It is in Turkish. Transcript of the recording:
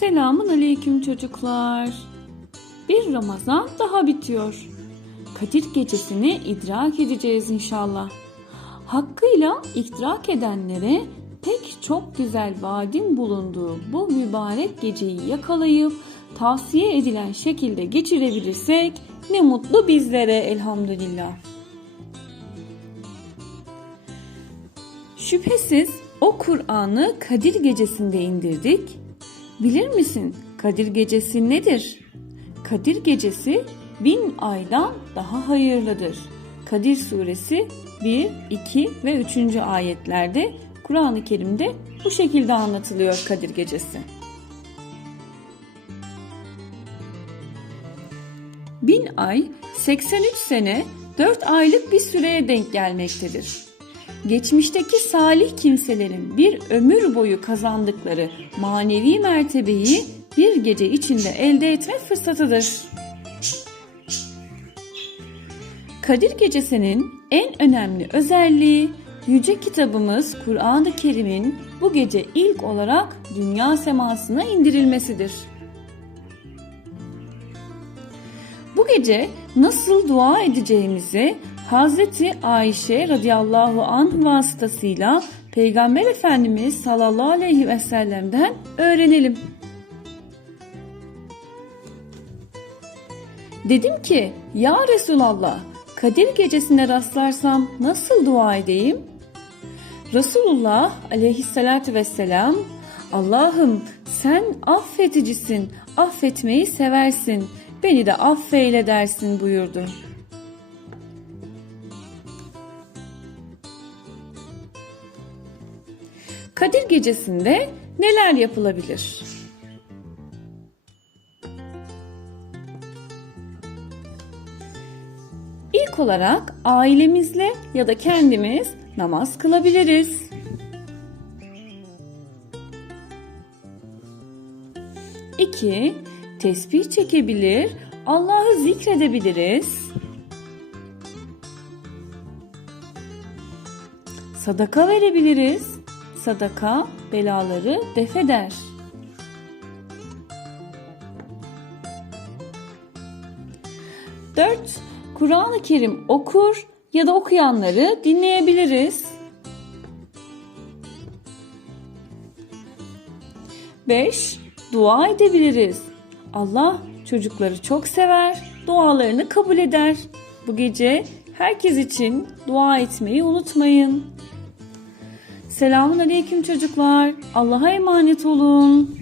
Selamun aleyküm çocuklar. Bir Ramazan daha bitiyor. Kadir gecesini idrak edeceğiz inşallah. Hakkıyla idrak edenlere pek çok güzel vaadin bulunduğu bu mübarek geceyi yakalayıp tavsiye edilen şekilde geçirebilirsek ne mutlu bizlere elhamdülillah. Şüphesiz o Kur'an'ı Kadir Gecesi'nde indirdik. Bilir misin Kadir Gecesi nedir? Kadir Gecesi bin aydan daha hayırlıdır. Kadir Suresi 1, 2 ve 3. ayetlerde Kur'an-ı Kerim'de bu şekilde anlatılıyor Kadir Gecesi. Bin ay 83 sene 4 aylık bir süreye denk gelmektedir. Geçmişteki salih kimselerin bir ömür boyu kazandıkları manevi mertebeyi bir gece içinde elde etme fırsatıdır. Kadir Gecesi'nin en önemli özelliği yüce kitabımız Kur'an-ı Kerim'in bu gece ilk olarak dünya semasına indirilmesidir. Bu gece nasıl dua edeceğimizi Hazreti Ayşe radıyallahu anh vasıtasıyla Peygamber Efendimiz sallallahu aleyhi ve sellem'den öğrenelim. Dedim ki ya Resulallah Kadir gecesine rastlarsam nasıl dua edeyim? Resulullah aleyhissalatü vesselam Allah'ım sen affeticisin, affetmeyi seversin, beni de affeyle dersin buyurdu. Kadir gecesinde neler yapılabilir? İlk olarak ailemizle ya da kendimiz namaz kılabiliriz. İki, tesbih çekebilir, Allah'ı zikredebiliriz. Sadaka verebiliriz. Sadaka belaları def eder. Dört, Kur'an-ı Kerim okur ya da okuyanları dinleyebiliriz. 5. Dua edebiliriz. Allah çocukları çok sever, dualarını kabul eder. Bu gece herkes için dua etmeyi unutmayın. Selamun aleyküm çocuklar. Allah'a emanet olun.